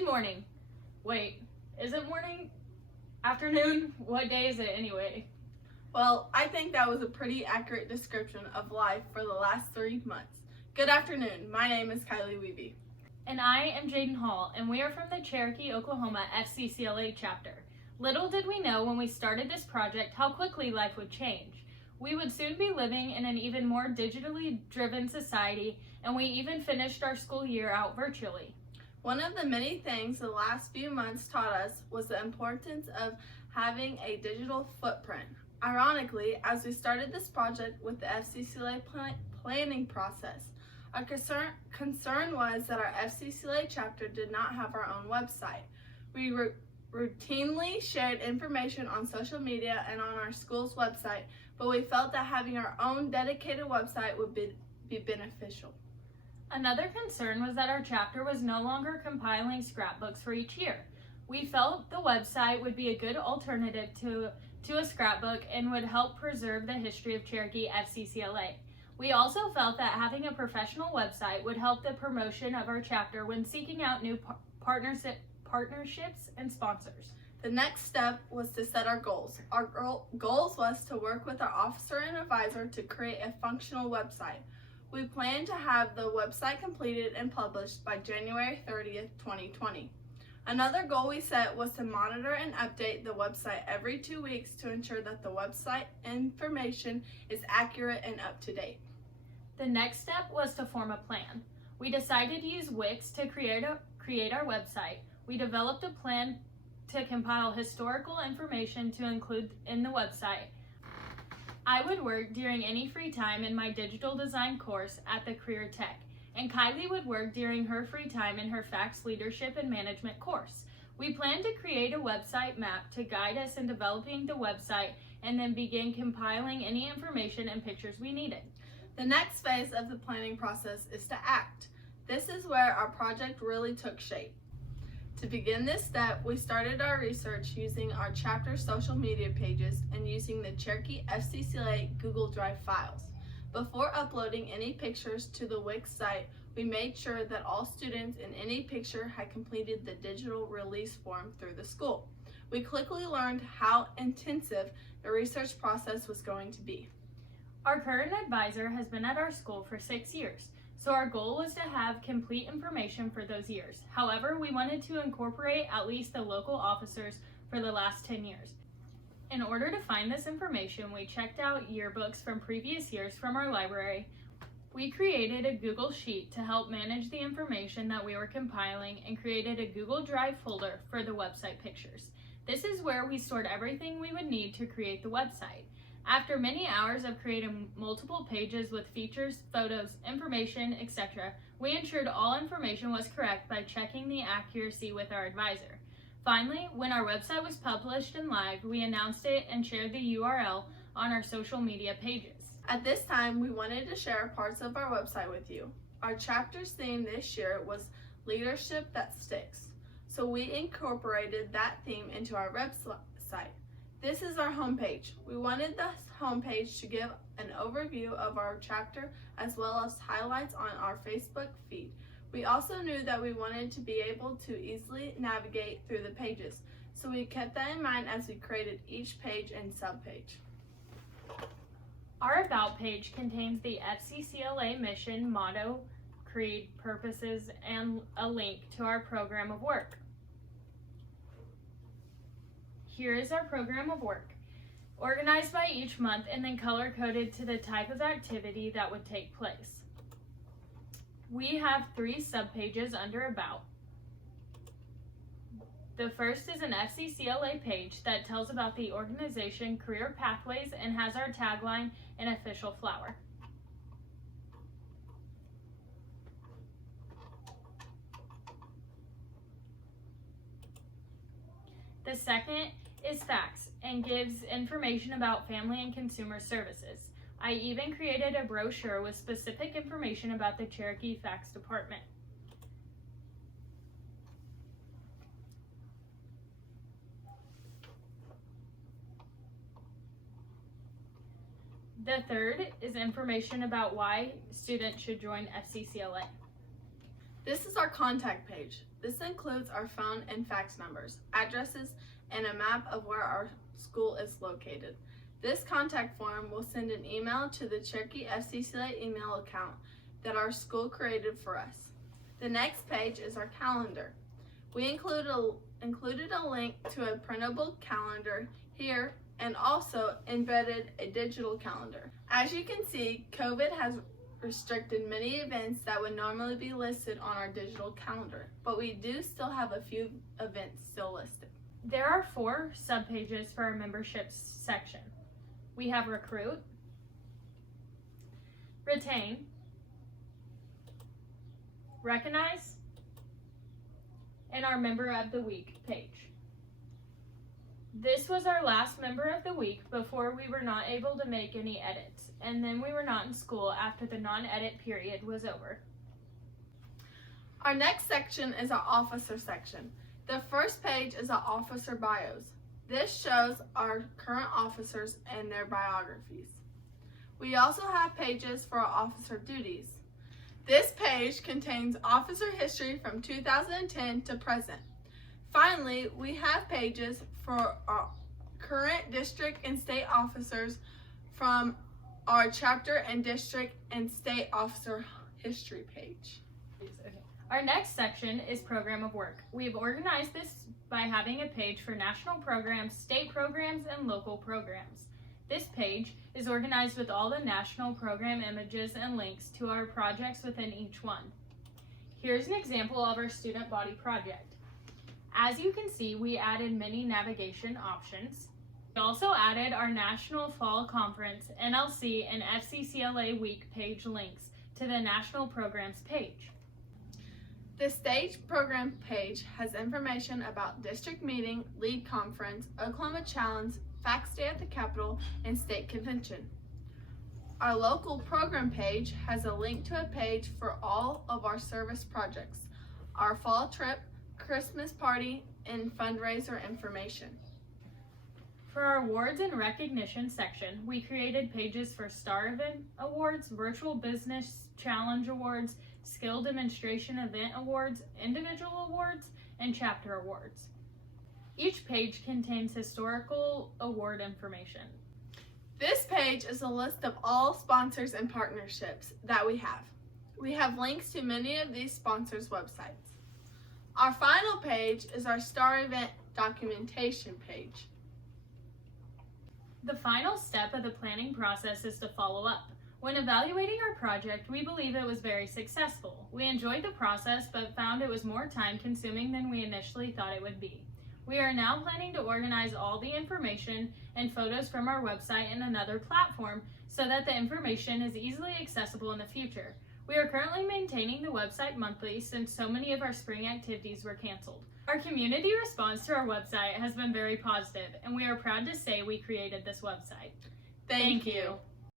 Good morning. Wait, is it morning? Afternoon? What day is it anyway? Well, I think that was a pretty accurate description of life for the last 3 months. Good afternoon. My name is Kylee Weve. And I am Jadin Hall, and we are from the Cherokee, Oklahoma FCCLA chapter. Little did we know when we started this project how quickly life would change. We would soon be living in an even more digitally driven society, and we even finished our school year out virtually. One of the many things the last few months taught us was the importance of having a digital footprint. Ironically, as we started this project with the FCCLA planning process, our concern was that our FCCLA chapter did not have our own website. We routinely shared information on social media and on our school's website, but we felt that having our own dedicated website would be beneficial. Another concern was that our chapter was no longer compiling scrapbooks for each year. We felt the website would be a good alternative to a scrapbook and would help preserve the history of Cherokee FCCLA. We also felt that having a professional website would help the promotion of our chapter when seeking out new partnerships and sponsors. The next step was to set our goals. Our goals was to work with our officer and advisor to create a functional website. We plan to have the website completed and published by January 30th, 2020. Another goal we set was to monitor and update the website every 2 weeks to ensure that the website information is accurate and up to date. The next step was to form a plan. We decided to use Wix to create our website. We developed a plan to compile historical information to include in the website. I would work during any free time in my digital design course at the Career Tech, and Kylee would work during her free time in her Facts Leadership and Management course. We planned to create a website map to guide us in developing the website and then begin compiling any information and pictures we needed. The next phase of the planning process is to act. This is where our project really took shape. To begin this step, we started our research using our chapter social media pages and using the Cherokee FCCLA Google Drive files. Before uploading any pictures to the Wix site, we made sure that all students in any picture had completed the digital release form through the school. We quickly learned how intensive the research process was going to be. Our current advisor has been at our school for 6 years. So our goal was to have complete information for those years. However, we wanted to incorporate at least the local officers for the last 10 years. In order to find this information, we checked out yearbooks from previous years from our library. We created a Google Sheet to help manage the information that we were compiling and created a Google Drive folder for the website pictures. This is where we stored everything we would need to create the website. After many hours of creating multiple pages with features, photos, information, etc., we ensured all information was correct by checking the accuracy with our advisor. Finally, when our website was published and live, we announced it and shared the URL on our social media pages. At this time, we wanted to share parts of our website with you. Our chapter's theme this year was Leadership That Sticks, so we incorporated that theme into our website. This is our homepage. We wanted the homepage to give an overview of our chapter as well as highlights on our Facebook feed. We also knew that we wanted to be able to easily navigate through the pages, so we kept that in mind as we created each page and subpage. Our About page contains the FCCLA mission, motto, creed, purposes, and a link to our program of work. Here is our program of work, organized by each month and then color-coded to the type of activity that would take place. We have 3 subpages under About. The first is an FCCLA page that tells about the organization career pathways and has our tagline and official flower. The second is Facts and gives information about family and consumer services. I even created a brochure with specific information about the Cherokee Facts Department. The third is information about why students should join FCCLA. This is our contact page. This includes our phone and fax numbers, addresses, and a map of where our school is located. This contact form will send an email to the Cherokee FCCLA email account that our school created for us. The next page is our calendar. We included a link to a printable calendar here and also embedded a digital calendar. As you can see, COVID has restricted many events that would normally be listed on our digital calendar, but we do still have a few events still listed. There are 4 subpages for our memberships section. We have Recruit, Retain, Recognize, and our Member of the Week page. This was our last Member of the Week before we were not able to make any edits, and then we were not in school after the non-edit period was over. Our next section is our officer section. The first page is our officer bios. This shows our current officers and their biographies. We also have pages for our officer duties. This page contains officer history from 2010 to present. Finally, we have pages for our current district and state officers from our chapter and district and state officer history page. Our next section is Program of Work. We've organized this by having a page for national programs, state programs, and local programs. This page is organized with all the national program images and links to our projects within each one. Here's an example of our student body project. As you can see, we added many navigation options. We also added our National Fall Conference, NLC, and FCCLA Week page links to the national programs page. The stage program page has information about district meeting, lead conference, Oklahoma Challenge, Facts Day at the Capitol, and state convention. Our local program page has a link to a page for all of our service projects, our fall trip, Christmas party, and fundraiser information. For our awards and recognition section, we created pages for Star Event Awards, Virtual Business Challenge Awards, Skill Demonstration Event Awards, Individual Awards, and Chapter Awards. Each page contains historical award information. This page is a list of all sponsors and partnerships that we have. We have links to many of these sponsors' websites. Our final page is our Star Event documentation page. The final step of the planning process is to follow up. When evaluating our project, we believe it was very successful. We enjoyed the process, but found it was more time-consuming than we initially thought it would be. We are now planning to organize all the information and photos from our website in another platform so that the information is easily accessible in the future. We are currently maintaining the website monthly since so many of our spring activities were canceled. Our community response to our website has been very positive, and we are proud to say we created this website. Thank you.